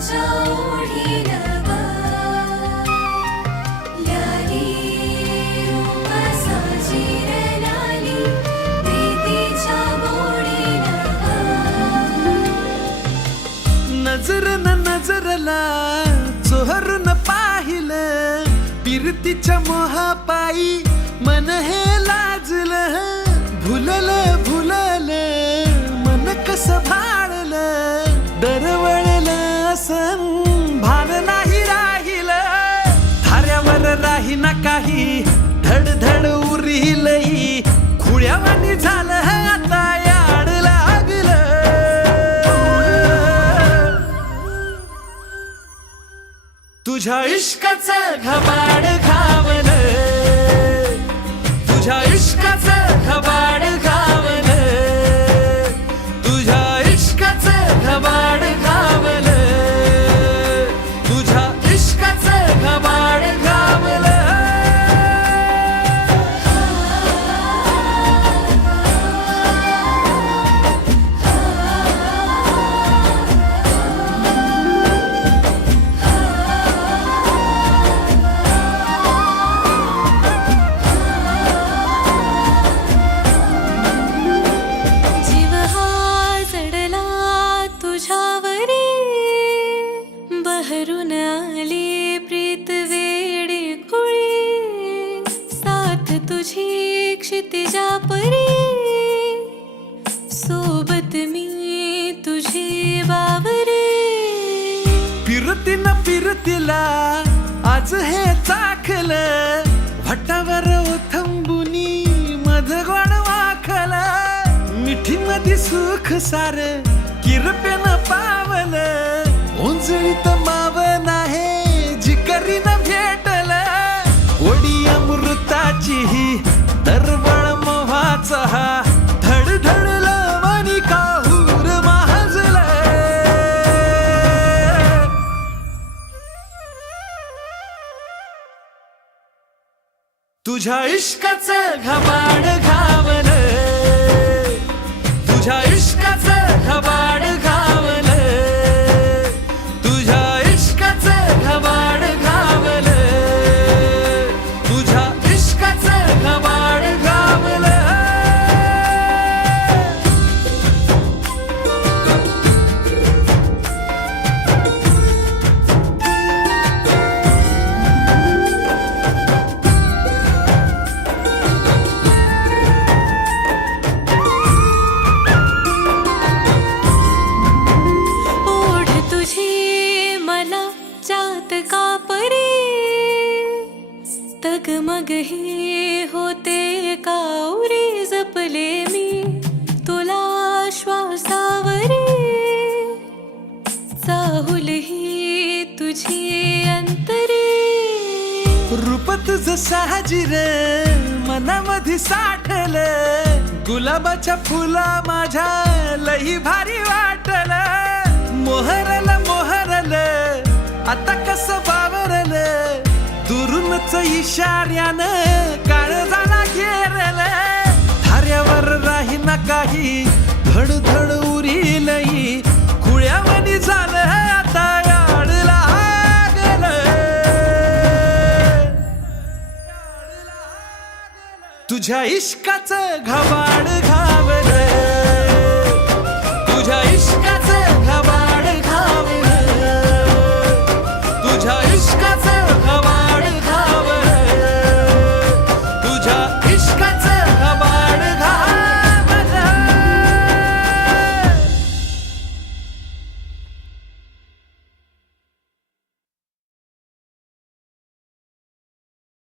प्रेमाच्या ओढीनं ग, ल्याली रूप साजिरल्याली प्रीतीच्या गोडीनं ग. नजरन नजरला चोरून पाहिलं, पिरतीच्या मोहापायी मन हे लाजलं. भुललं भुललं मन कसं भाळलं, दरवळलं असन भान नाही राहिलं. थाऱ्यावर राही ना काही, धड धड उरिलही, खुळ्यावानी झालं आता याड लागलं. तुझ्या इश्काचं घबाड घावलं, तुझ्या इश्काचं घबाड घावलं, तुझ्या इश्काचं घबाड घावलं, तुझ्या इश्काचं घबाड घावलं. जीव हा जडला तुझ्यावरी, बहरून आली प्रीत वेडी खुळी. साथ तुझी क्षितिजा परी, सोबत मी तुझी बावरी. पिरतीनं पिरतीला आज हे चाखलं, भटावर ओथंबुनी मधगोड वाखलं. मिठी मध्ये सुख सार किरपेनं पावलं, उंजळीत मावन आहे जिकरीनं भेटलं. ओडी अमृताची ही दरबळ मोहाचा हा, धडधडलं मनी काहूर माजलं. तुझ्या इश्काचं घबाड घावलं, तुझ्या इश्काचं घबाड घावलं, तुझ्या इश्काचं घबाड घावलं, तुझ्या इश्काचं घबाड घावलं. ओढ तुझी मला जात का परी, तगमग ही होते काउरी. जपले मी तुला श्वासावरी, चाहुल ही तुझी अंतरी. रूप तुझं साजिर मनामध्ये साठलं, गुलाबाच्या फुला माझ्या लई भारी वाटलं. मोहरलं मोहरलं आता कसं बावरलं, दुरूनच इशाऱ्यानं काळजाला घेरलं. थाऱ्यावर राही ना काही, धड धड उरिलही, खुळ्यावानी झालं आता याड लागलं. तुझ्या इश्काचं घबाड